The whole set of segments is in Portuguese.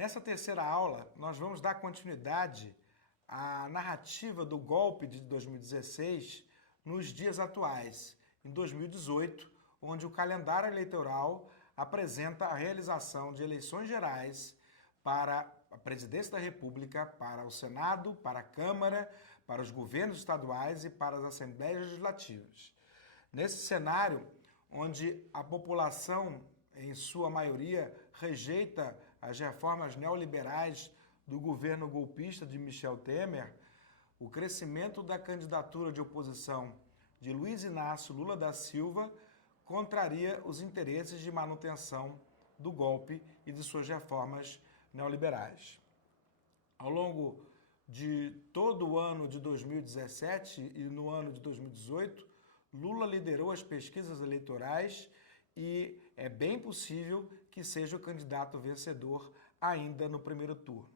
Nessa terceira aula, nós vamos dar continuidade à narrativa do golpe de 2016 nos dias atuais, em 2018, onde o calendário eleitoral apresenta a realização de eleições gerais para a presidência da República, para o Senado, para a Câmara, para os governos estaduais e para as assembleias legislativas. Nesse cenário, onde a população, em sua maioria, rejeita as reformas neoliberais do governo golpista de Michel Temer, o crescimento da candidatura de oposição de Luiz Inácio Lula da Silva contraria os interesses de manutenção do golpe e de suas reformas neoliberais. Ao longo de todo o ano de 2017 e no ano de 2018, Lula liderou as pesquisas eleitorais e é bem possível que seja o candidato vencedor ainda no primeiro turno.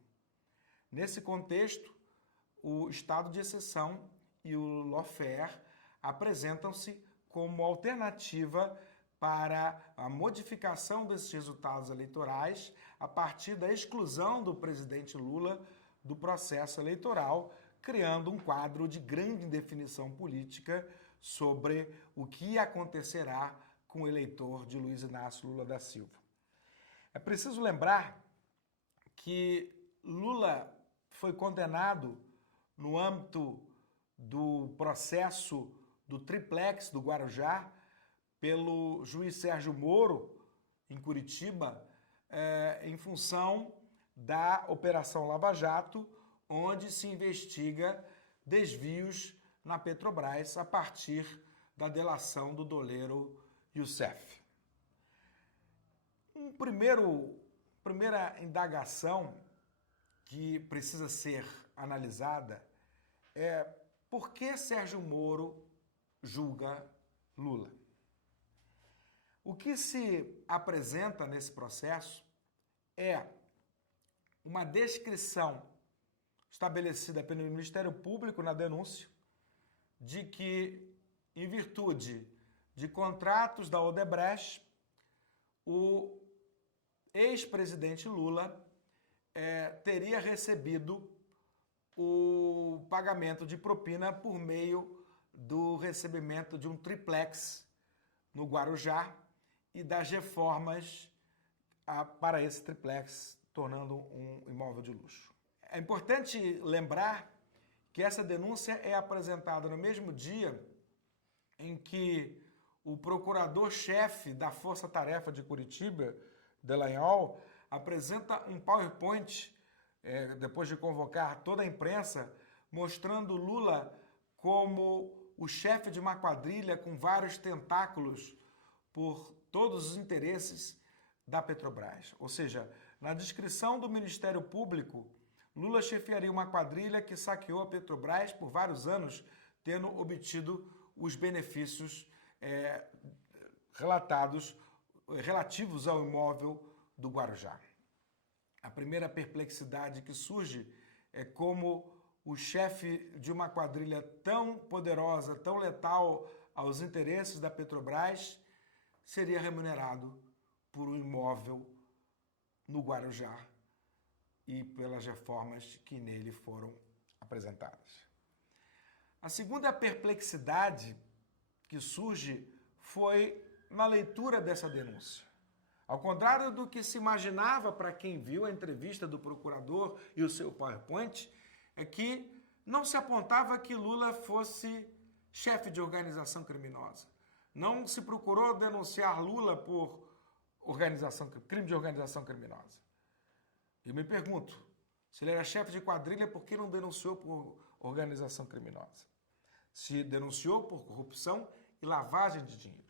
Nesse contexto, o estado de exceção e o lawfare apresentam-se como alternativa para a modificação desses resultados eleitorais a partir da exclusão do presidente Lula do processo eleitoral, criando um quadro de grande indefinição política sobre o que acontecerá com o eleitor de Luiz Inácio Lula da Silva. É preciso lembrar que Lula foi condenado no âmbito do processo do triplex do Guarujá pelo juiz Sérgio Moro, em Curitiba, em função da Operação Lava Jato, onde se investiga desvios na Petrobras a partir da delação do doleiro Youssef. Primeira indagação que precisa ser analisada é por que Sérgio Moro julga Lula. O que se apresenta nesse processo é uma descrição estabelecida pelo Ministério Público na denúncia de que, em virtude de contratos da Odebrecht, o ex-presidente Lula teria recebido o pagamento de propina por meio do recebimento de um triplex no Guarujá e das reformas para esse triplex, tornando um imóvel de luxo. É importante lembrar que essa denúncia é apresentada no mesmo dia em que o procurador-chefe da Força Tarefa de Curitiba, Dallagnol, apresenta um PowerPoint, depois de convocar toda a imprensa, mostrando Lula como o chefe de uma quadrilha com vários tentáculos por todos os interesses da Petrobras. Ou seja, na descrição do Ministério Público, Lula chefiaria uma quadrilha que saqueou a Petrobras por vários anos, tendo obtido os benefícios relativos ao imóvel do Guarujá. A primeira perplexidade que surge é como o chefe de uma quadrilha tão poderosa, tão letal aos interesses da Petrobras, seria remunerado por um imóvel no Guarujá e pelas reformas que nele foram apresentadas. A segunda perplexidade que surge foi na leitura dessa denúncia. Ao contrário do que se imaginava para quem viu a entrevista do procurador e o seu PowerPoint, é que não se apontava que Lula fosse chefe de organização criminosa. Não se procurou denunciar Lula por crime de organização criminosa. E me pergunto, se ele era chefe de quadrilha, por que não denunciou por organização criminosa? Se denunciou por corrupção e lavagem de dinheiro.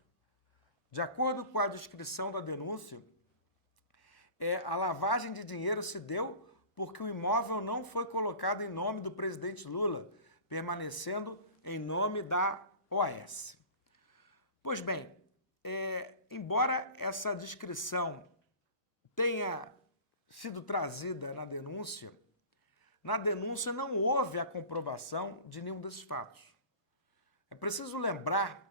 De acordo com a descrição da denúncia, a lavagem de dinheiro se deu porque o imóvel não foi colocado em nome do presidente Lula, permanecendo em nome da OAS. Pois bem, embora essa descrição tenha sido trazida na denúncia não houve a comprovação de nenhum desses fatos. É preciso lembrar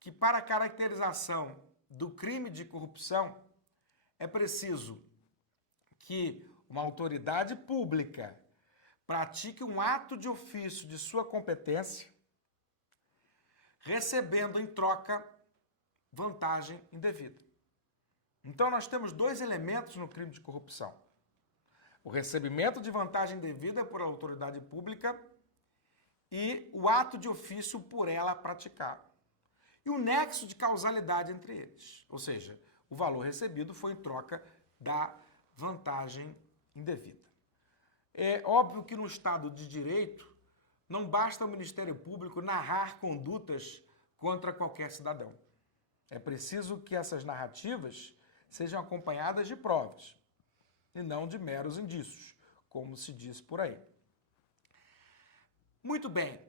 que para a caracterização do crime de corrupção é preciso que uma autoridade pública, pratique um ato de ofício de sua competência, recebendo em troca vantagem indevida. Então, nós temos dois elementos no crime de corrupção: o recebimento de vantagem indevida por autoridade pública e o ato de ofício por ela praticado. E o nexo de causalidade entre eles, ou seja, o valor recebido foi em troca da vantagem indevida. É óbvio que no Estado de Direito não basta o Ministério Público narrar condutas contra qualquer cidadão. É preciso que essas narrativas sejam acompanhadas de provas e não de meros indícios, como se diz por aí. Muito bem,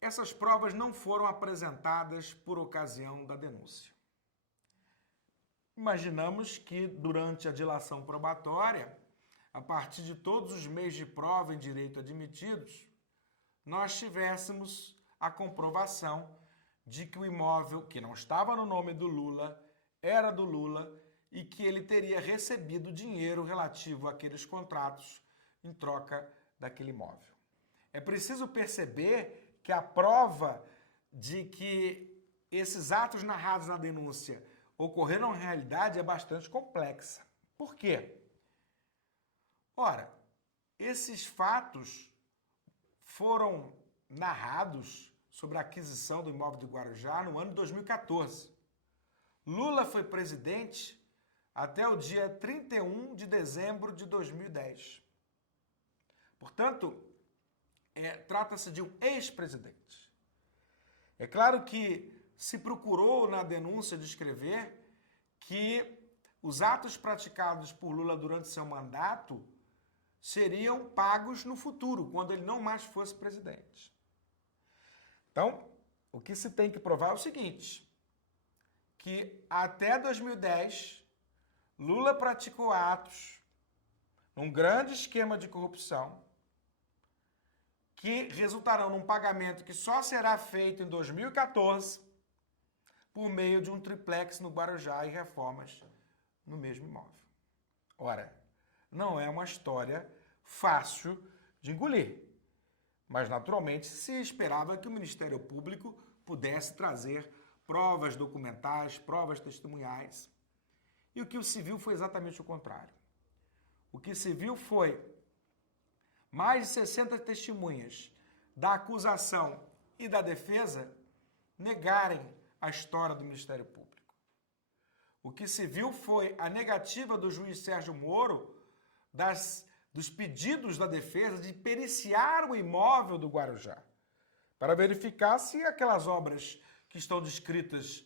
essas provas não foram apresentadas por ocasião da denúncia. Imaginamos que durante a dilação probatória, a partir de todos os meios de prova em direito admitidos, nós tivéssemos a comprovação de que o imóvel, que não estava no nome do Lula, era do Lula e que ele teria recebido dinheiro relativo àqueles contratos em troca daquele imóvel. É preciso perceber que a prova de que esses atos narrados na denúncia ocorreram na realidade é bastante complexa. Por quê? Ora, esses fatos foram narrados sobre a aquisição do imóvel de Guarujá no ano de 2014. Lula foi presidente até o dia 31 de dezembro de 2010. Portanto, trata-se de um ex-presidente. É claro que se procurou na denúncia descrever que os atos praticados por Lula durante seu mandato seriam pagos no futuro, quando ele não mais fosse presidente. Então, o que se tem que provar é o seguinte, que até 2010, Lula praticou atos num grande esquema de corrupção que resultarão num pagamento que só será feito em 2014 por meio de um triplex no Guarujá e reformas no mesmo imóvel. Ora, não é uma história fácil de engolir, mas naturalmente se esperava que o Ministério Público pudesse trazer provas documentais, provas testemunhais. E o que se viu foi exatamente o contrário. O que se viu foi mais de 60 testemunhas da acusação e da defesa negarem a história do Ministério Público. O que se viu foi a negativa do juiz Sérgio Moro dos pedidos da defesa de periciar o imóvel do Guarujá, para verificar se aquelas obras que estão descritas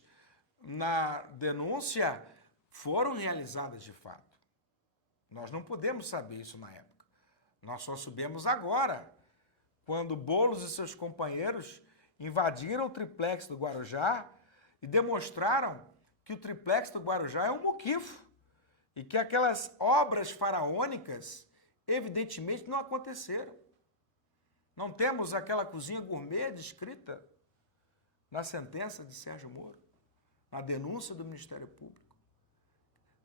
na denúncia foram realizadas de fato. Nós não podemos saber isso na época. Nós só soubemos agora, quando Boulos e seus companheiros invadiram o triplex do Guarujá e demonstraram que o triplex do Guarujá é um muquifo e que aquelas obras faraônicas evidentemente não aconteceram. Não temos aquela cozinha gourmet descrita na sentença de Sérgio Moro, na denúncia do Ministério Público.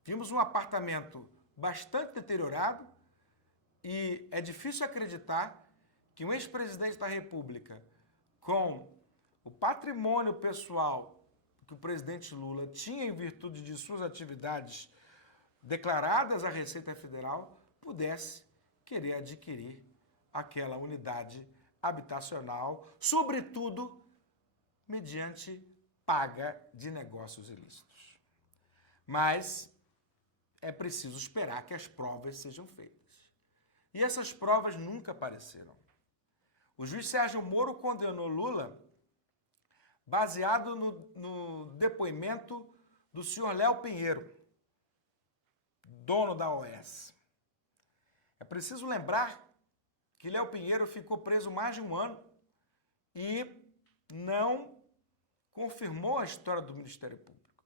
Vimos um apartamento bastante deteriorado e é difícil acreditar que um ex-presidente da República, com o patrimônio pessoal que o presidente Lula tinha em virtude de suas atividades declaradas à Receita Federal, pudesse querer adquirir aquela unidade habitacional, sobretudo mediante paga de negócios ilícitos. Mas é preciso esperar que as provas sejam feitas. E essas provas nunca apareceram. O juiz Sérgio Moro condenou Lula baseado no depoimento do senhor Léo Pinheiro, dono da OAS. É preciso lembrar que Léo Pinheiro ficou preso mais de um ano e não confirmou a história do Ministério Público.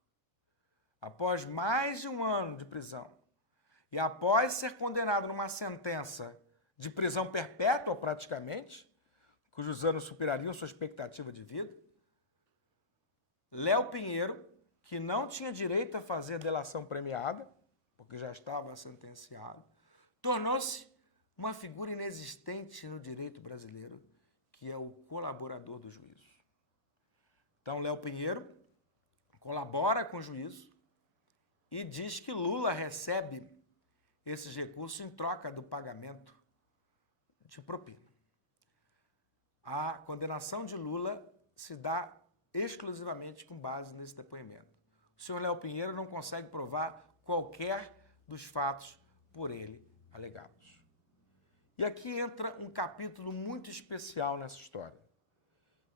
Após mais de um ano de prisão e após ser condenado numa sentença de prisão perpétua praticamente, cujos anos superariam sua expectativa de vida, Léo Pinheiro, que não tinha direito a fazer delação premiada, porque já estava sentenciado, tornou-se uma figura inexistente no direito brasileiro, que é o colaborador do juízo. Então, Léo Pinheiro colabora com o juízo e diz que Lula recebe esses recursos em troca do pagamento de propina. A condenação de Lula se dá exclusivamente com base nesse depoimento. O senhor Léo Pinheiro não consegue provar qualquer dos fatos por ele alegados. E aqui entra um capítulo muito especial nessa história,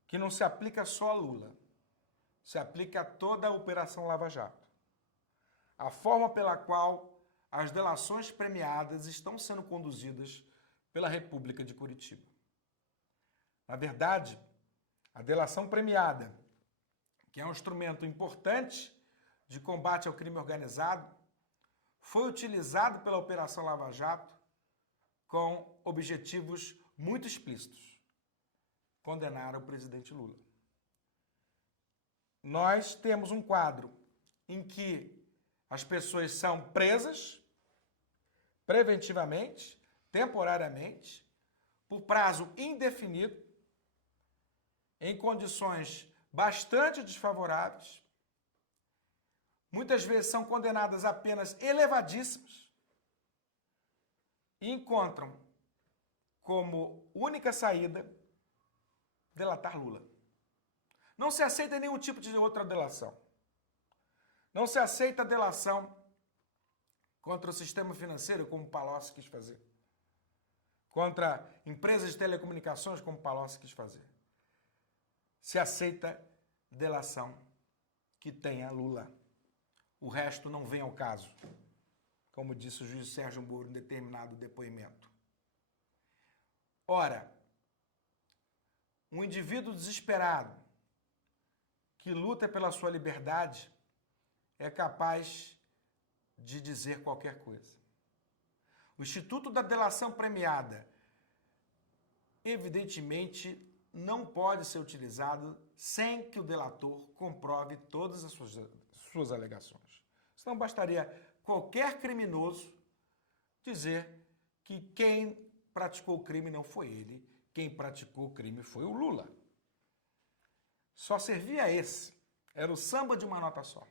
que não se aplica só a Lula, se aplica a toda a Operação Lava Jato. A forma pela qual as delações premiadas estão sendo conduzidas pela República de Curitiba. Na verdade, a delação premiada, que é um instrumento importante de combate ao crime organizado, foi utilizado pela Operação Lava Jato com objetivos muito explícitos: condenar o presidente Lula. Nós temos um quadro em que as pessoas são presas preventivamente, temporariamente, por prazo indefinido, em condições bastante desfavoráveis. Muitas vezes são condenadas a penas elevadíssimas e encontram como única saída delatar Lula. Não se aceita nenhum tipo de outra delação. Não se aceita delação contra o sistema financeiro, como Palocci quis fazer. Contra empresas de telecomunicações, como Palocci quis fazer. Se aceita delação que tenha Lula. O resto não vem ao caso, como disse o juiz Sérgio Moro em determinado depoimento. Ora, um indivíduo desesperado que luta pela sua liberdade é capaz de dizer qualquer coisa. O Instituto da Delação Premiada, evidentemente, não pode ser utilizado sem que o delator comprove todas as suas alegações. Senão bastaria qualquer criminoso dizer que quem praticou o crime não foi ele, quem praticou o crime foi o Lula. Só servia esse. Era o samba de uma nota só.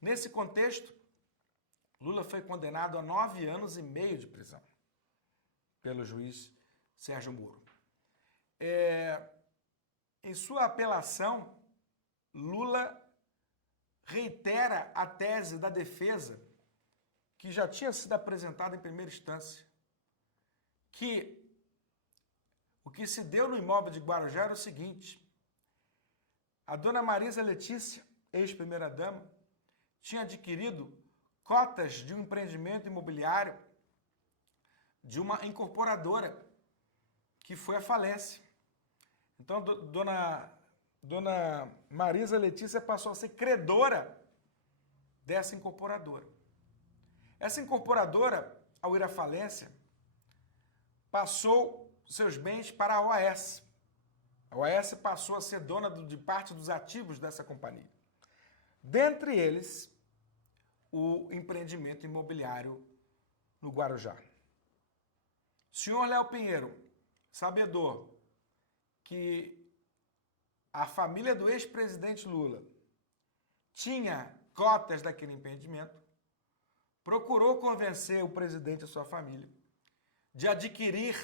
Nesse contexto, Lula foi condenado a 9 anos e meio de prisão pelo juiz Sérgio Moro. Em sua apelação, Lula reitera a tese da defesa que já tinha sido apresentada em primeira instância, que o que se deu no imóvel de Guarujá era o seguinte: a dona Marisa Letícia, ex-primeira-dama, tinha adquirido cotas de um empreendimento imobiliário de uma incorporadora que foi à falência. Então, dona Marisa Letícia passou a ser credora dessa incorporadora. Essa incorporadora, ao ir à falência, passou seus bens para a OAS. A OAS passou a ser dona de parte dos ativos dessa companhia. Dentre eles, o empreendimento imobiliário no Guarujá. Senhor Léo Pinheiro, sabedor que a família do ex-presidente Lula tinha cotas daquele empreendimento, procurou convencer o presidente e sua família de adquirir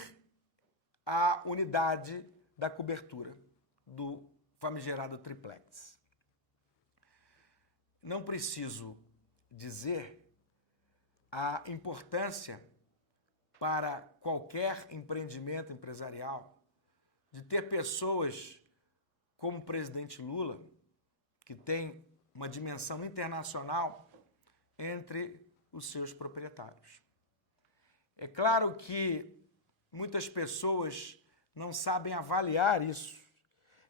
a unidade da cobertura do famigerado triplex. Não preciso dizer a importância para qualquer empreendimento empresarial de ter pessoas como o presidente Lula, que tem uma dimensão internacional entre os seus proprietários. É claro que muitas pessoas não sabem avaliar isso.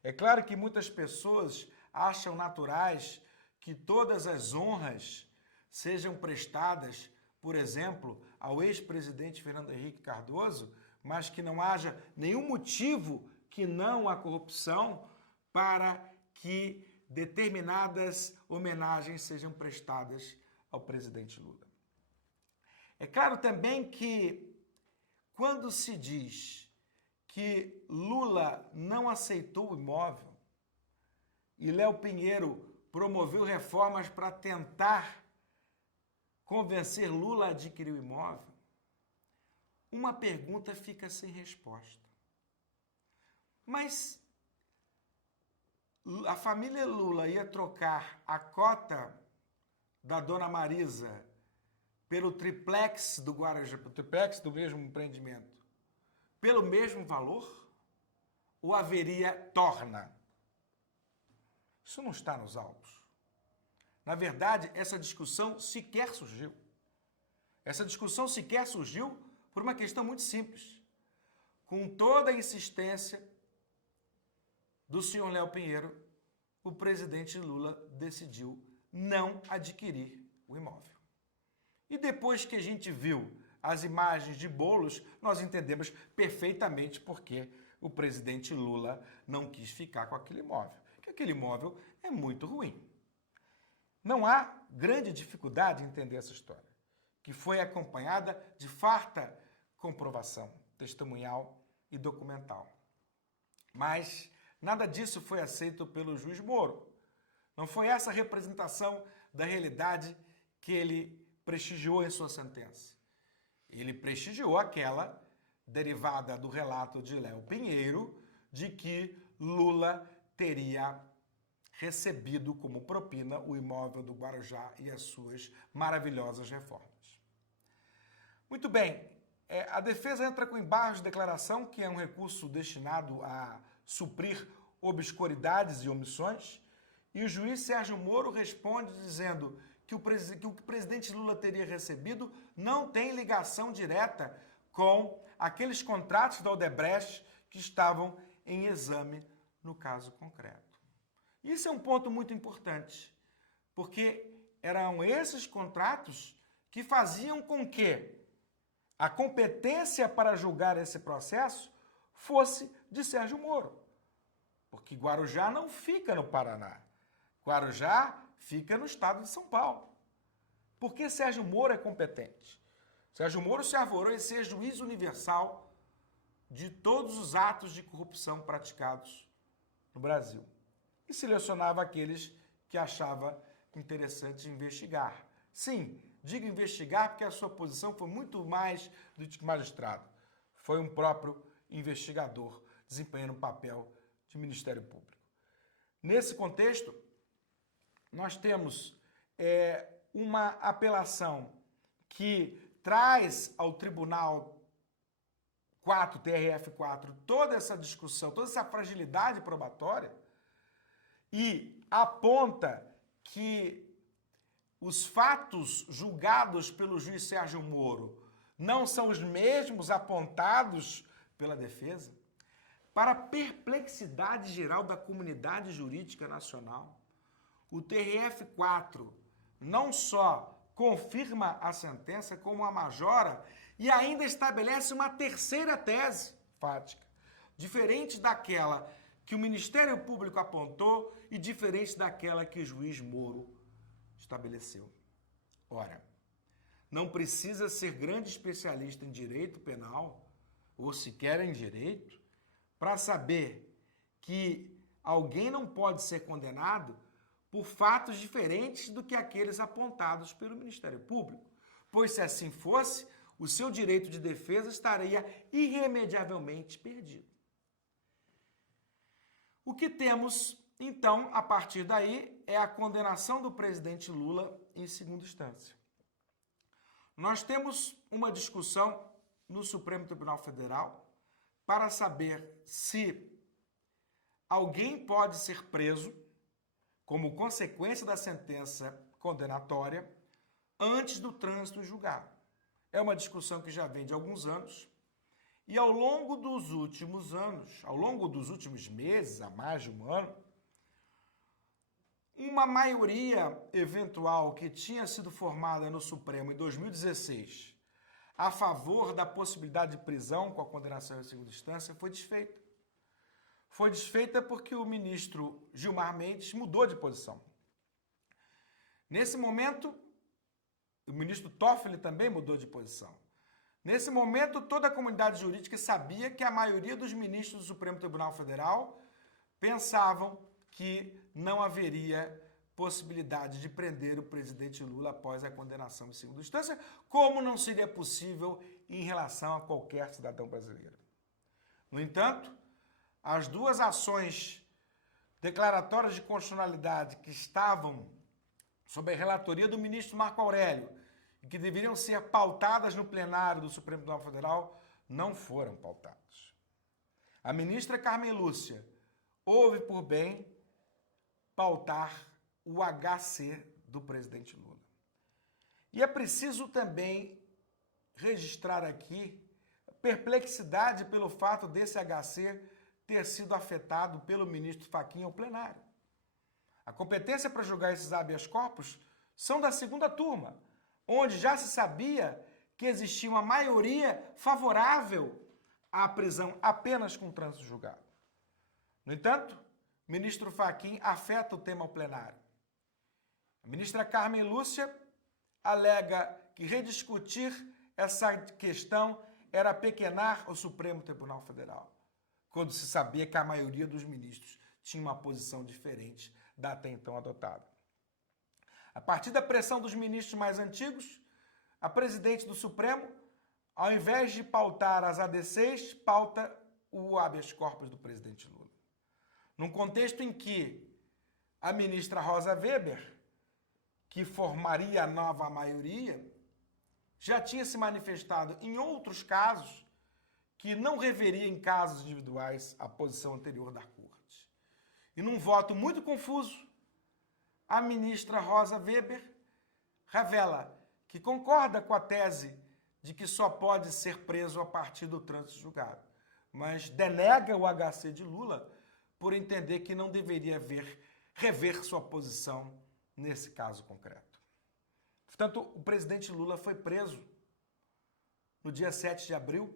É claro que muitas pessoas acham naturais que todas as honras sejam prestadas, por exemplo, ao ex-presidente Fernando Henrique Cardoso, mas que não haja nenhum motivo que não a corrupção para que determinadas homenagens sejam prestadas ao presidente Lula. É claro também que quando se diz que Lula não aceitou o imóvel e Léo Pinheiro promoveu reformas para tentar convencer Lula a adquirir o imóvel, uma pergunta fica sem resposta. Mas a família Lula ia trocar a cota da dona Marisa pelo triplex do Guarujá, pelo triplex do mesmo empreendimento, pelo mesmo valor? Ou haveria torna? Isso não está nos autos. Na verdade, essa discussão sequer surgiu. Essa discussão sequer surgiu por uma questão muito simples. Com toda a insistência do senhor Léo Pinheiro, o presidente Lula decidiu não adquirir o imóvel. E depois que a gente viu as imagens de bolos, nós entendemos perfeitamente por que o presidente Lula não quis ficar com aquele imóvel. Porque aquele imóvel é muito ruim. Não há grande dificuldade em entender essa história, que foi acompanhada de farta comprovação testemunhal e documental. Mas nada disso foi aceito pelo juiz Moro. Não foi essa a representação da realidade que ele prestigiou em sua sentença. Ele prestigiou aquela derivada do relato de Léo Pinheiro de que Lula teria recebido como propina o imóvel do Guarujá e as suas maravilhosas reformas. Muito bem, a defesa entra com embargos de declaração, que é um recurso destinado a suprir obscuridades e omissões, e o juiz Sérgio Moro responde dizendo que o que o presidente Lula teria recebido não tem ligação direta com aqueles contratos da Odebrecht que estavam em exame no caso concreto. Isso é um ponto muito importante, porque eram esses contratos que faziam com que a competência para julgar esse processo fosse de Sérgio Moro. Porque Guarujá não fica no Paraná. Guarujá fica no estado de São Paulo. Por que Sérgio Moro é competente? Sérgio Moro se arvorou em ser juiz universal de todos os atos de corrupção praticados no Brasil. E selecionava aqueles que achava interessante investigar. Sim, digo investigar porque a sua posição foi muito mais do que magistrado. Foi um próprio investigador desempenhando um papel de Ministério Público. Nesse contexto, nós temos uma apelação que traz ao Tribunal 4, TRF4, toda essa discussão, toda essa fragilidade probatória e aponta que os fatos julgados pelo juiz Sérgio Moro não são os mesmos apontados pela defesa, para a perplexidade geral da comunidade jurídica nacional, o TRF4 não só confirma a sentença, como a majora e ainda estabelece uma terceira tese fática, diferente daquela que o Ministério Público apontou e diferente daquela que o juiz Moro estabeleceu. Ora, não precisa ser grande especialista em direito penal, ou sequer em direito, para saber que alguém não pode ser condenado por fatos diferentes do que aqueles apontados pelo Ministério Público. Pois se assim fosse, o seu direito de defesa estaria irremediavelmente perdido. O que temos, então, a partir daí, é a condenação do presidente Lula em segunda instância. Nós temos uma discussão no Supremo Tribunal Federal para saber se alguém pode ser preso como consequência da sentença condenatória antes do trânsito em julgado. É uma discussão que já vem de alguns anos e ao longo dos últimos anos, ao longo dos últimos meses, há mais de um ano, uma maioria eventual que tinha sido formada no Supremo em 2016 a favor da possibilidade de prisão com a condenação em segunda instância foi desfeita. Foi desfeita porque o ministro Gilmar Mendes mudou de posição. Nesse momento, O ministro Toffoli também mudou de posição. Nesse momento, toda a comunidade jurídica sabia que a maioria dos ministros do Supremo Tribunal Federal pensavam que não haveria possibilidade de prender o presidente Lula após a condenação em segunda instância, como não seria possível em relação a qualquer cidadão brasileiro. No entanto, as duas ações declaratórias de constitucionalidade que estavam sob a relatoria do ministro Marco Aurélio e que deveriam ser pautadas no plenário do Supremo Tribunal Federal não foram pautadas. A ministra Carmen Lúcia houve por bem pautar o HC do presidente Lula. E é preciso também registrar aqui perplexidade pelo fato desse HC ter sido afetado pelo ministro Fachin ao plenário. A competência para julgar esses habeas corpus são da segunda turma, onde já se sabia que existia uma maioria favorável à prisão apenas com trânsito julgado. No entanto, o ministro Fachin afeta o tema ao plenário. A ministra Carmen Lúcia alega que rediscutir essa questão era apequenar o Supremo Tribunal Federal, quando se sabia que a maioria dos ministros tinha uma posição diferente da até então adotada. A partir da pressão dos ministros mais antigos, a presidente do Supremo, ao invés de pautar as ADCs, pauta o habeas corpus do presidente Lula. Num contexto em que a ministra Rosa Weber, que formaria a nova maioria, já tinha se manifestado em outros casos que não reveria em casos individuais a posição anterior da Corte. E num voto muito confuso, a ministra Rosa Weber revela que concorda com a tese de que só pode ser preso a partir do trânsito julgado, mas denega o HC de Lula por entender que não deveria rever sua posição nesse caso concreto. Portanto, o presidente Lula foi preso no dia 7 de abril,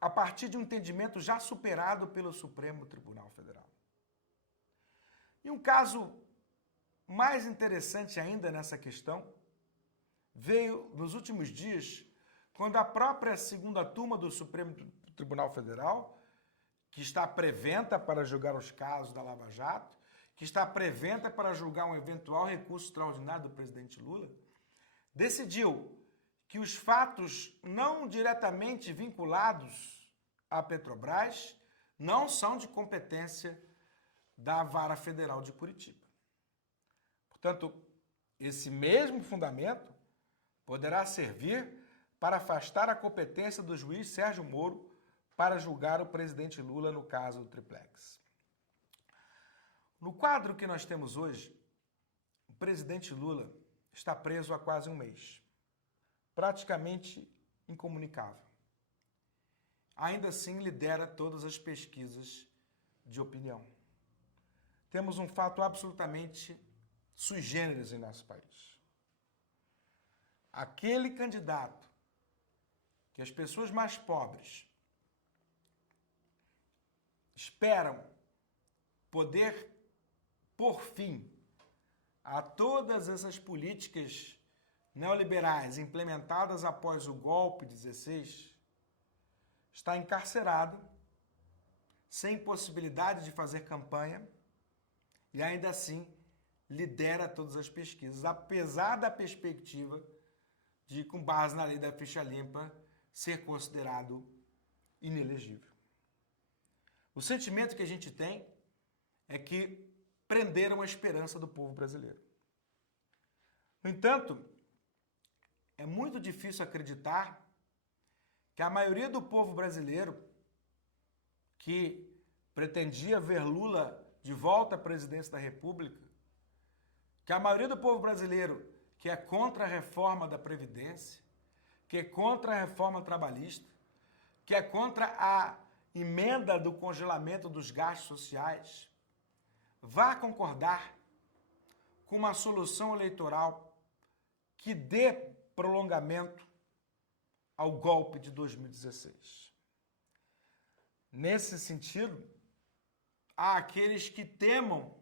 a partir de um entendimento já superado pelo Supremo Tribunal Federal. E um caso mais interessante ainda nessa questão veio nos últimos dias, quando a própria segunda turma do Supremo Tribunal Federal, que está preventa para julgar os casos da Lava Jato, que está preventa para julgar um eventual recurso extraordinário do presidente Lula, decidiu que os fatos não diretamente vinculados à Petrobras não são de competência da Vara Federal de Curitiba. Portanto, esse mesmo fundamento poderá servir para afastar a competência do juiz Sérgio Moro para julgar o presidente Lula no caso do Triplex. No quadro que nós temos hoje, o presidente Lula está preso há quase um mês, praticamente incomunicável. Ainda assim, lidera todas as pesquisas de opinião. Temos um fato absolutamente sui generis em nosso país. Aquele candidato que as pessoas mais pobres esperam poder por fim a todas essas políticas neoliberais implementadas após o golpe de 16, está encarcerado, sem possibilidade de fazer campanha e ainda assim lidera todas as pesquisas, apesar da perspectiva de, com base na lei da ficha limpa, ser considerado inelegível. O sentimento que a gente tem é que prenderam a esperança do povo brasileiro. No entanto, é muito difícil acreditar que a maioria do povo brasileiro que pretendia ver Lula de volta à presidência da República, que a maioria do povo brasileiro que é contra a reforma da Previdência, que é contra a reforma trabalhista, que é contra a emenda do congelamento dos gastos sociais, vá concordar com uma solução eleitoral que dê prolongamento ao golpe de 2016. Nesse sentido, há aqueles que temam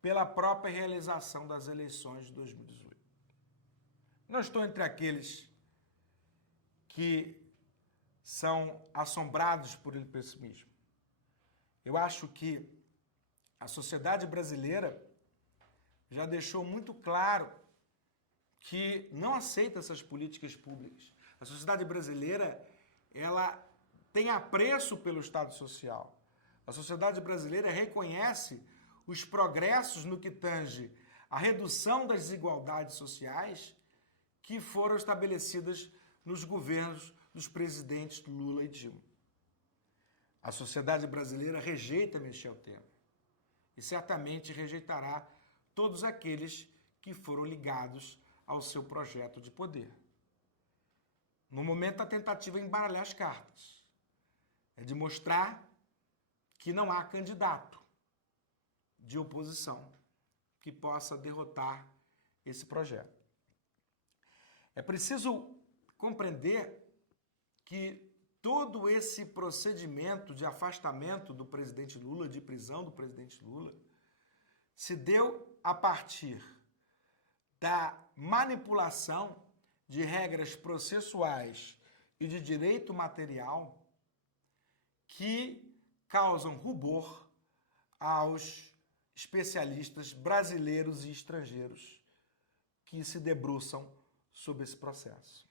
pela própria realização das eleições de 2018. Não estou entre aqueles que são assombrados por ele pessimismo. Eu acho que a sociedade brasileira já deixou muito claro que não aceita essas políticas públicas. A sociedade brasileira, ela tem apreço pelo Estado Social. A sociedade brasileira reconhece os progressos no que tange à redução das desigualdades sociais que foram estabelecidas nos governos dos presidentes Lula e Dilma. A sociedade brasileira rejeita Michel Temer e certamente rejeitará todos aqueles que foram ligados ao seu projeto de poder. No momento, a tentativa é embaralhar as cartas. É de mostrar que não há candidato de oposição que possa derrotar esse projeto. É preciso compreender que todo esse procedimento de afastamento do presidente Lula, de prisão do presidente Lula, se deu a partir da manipulação de regras processuais e de direito material que causam rubor aos especialistas brasileiros e estrangeiros que se debruçam sobre esse processo.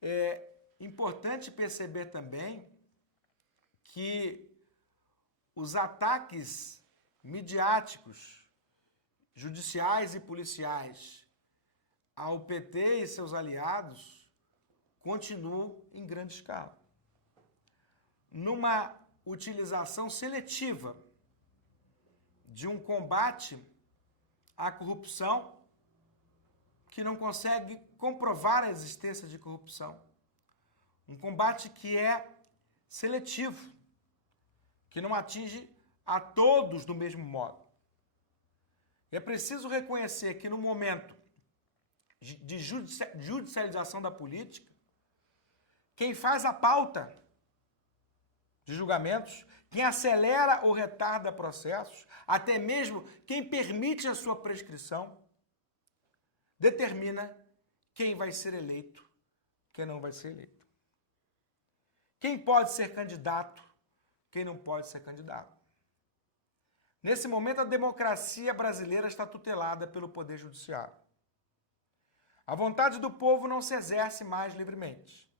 É importante perceber também que os ataques midiáticos, judiciais e policiais ao PT e seus aliados continuam em grande escala. Numa utilização seletiva de um combate à corrupção que não consegue comprovar a existência de corrupção. Um combate que é seletivo, que não atinge a todos do mesmo modo. E é preciso reconhecer que no momento de judicialização da política, quem faz a pauta de julgamentos, quem acelera ou retarda processos, até mesmo quem permite a sua prescrição, determina quem vai ser eleito, quem não vai ser eleito. Quem pode ser candidato, quem não pode ser candidato. Nesse momento, a democracia brasileira está tutelada pelo Poder Judiciário. A vontade do povo não se exerce mais livremente.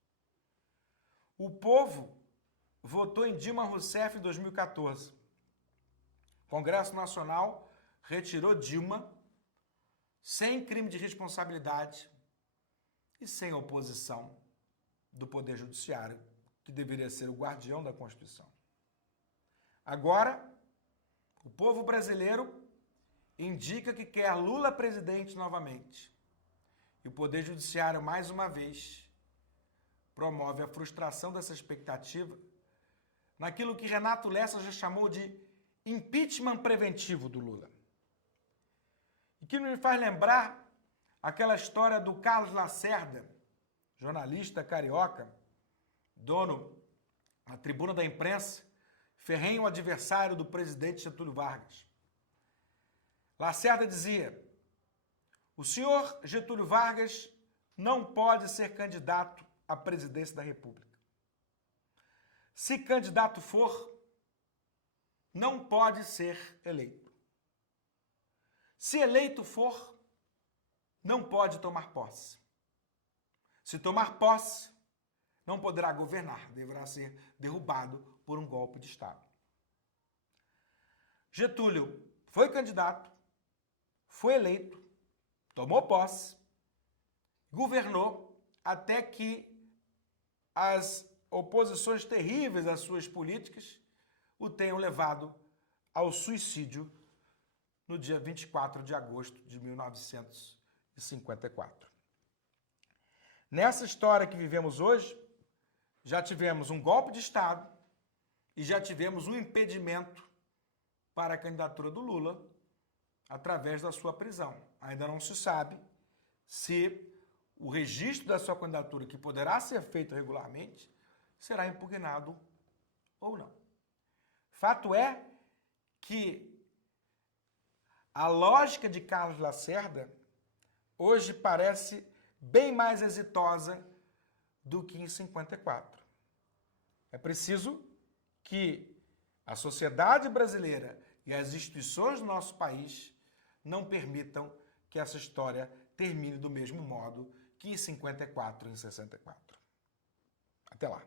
O povo votou em Dilma Rousseff em 2014. O Congresso Nacional retirou Dilma sem crime de responsabilidade e sem oposição do Poder Judiciário, que deveria ser o guardião da Constituição. Agora, o povo brasileiro indica que quer Lula presidente novamente. E o Poder Judiciário, mais uma vez, promove a frustração dessa expectativa naquilo que Renato Lessa já chamou de impeachment preventivo do Lula. E que me faz lembrar aquela história do Carlos Lacerda, jornalista carioca, dono da Tribuna da Imprensa, ferrenho adversário do presidente Getúlio Vargas. Lacerda dizia: o senhor Getúlio Vargas não pode ser candidato à presidência da República. Se candidato for, não pode ser eleito. Se eleito for, não pode tomar posse. Se tomar posse, não poderá governar, deverá ser derrubado por um golpe de Estado. Getúlio foi candidato, foi eleito, tomou posse, governou até que as oposições terríveis às suas políticas o tenham levado ao suicídio no dia 24 de agosto de 1954. Nessa história que vivemos hoje, já tivemos um golpe de Estado e já tivemos um impedimento para a candidatura do Lula através da sua prisão. Ainda não se sabe se o registro da sua candidatura, que poderá ser feito regularmente, será impugnado ou não. Fato é que a lógica de Carlos Lacerda hoje parece bem mais exitosa do que em 54. É preciso que a sociedade brasileira e as instituições do nosso país não permitam que essa história termine do mesmo modo que em 54 e em 64. Até lá.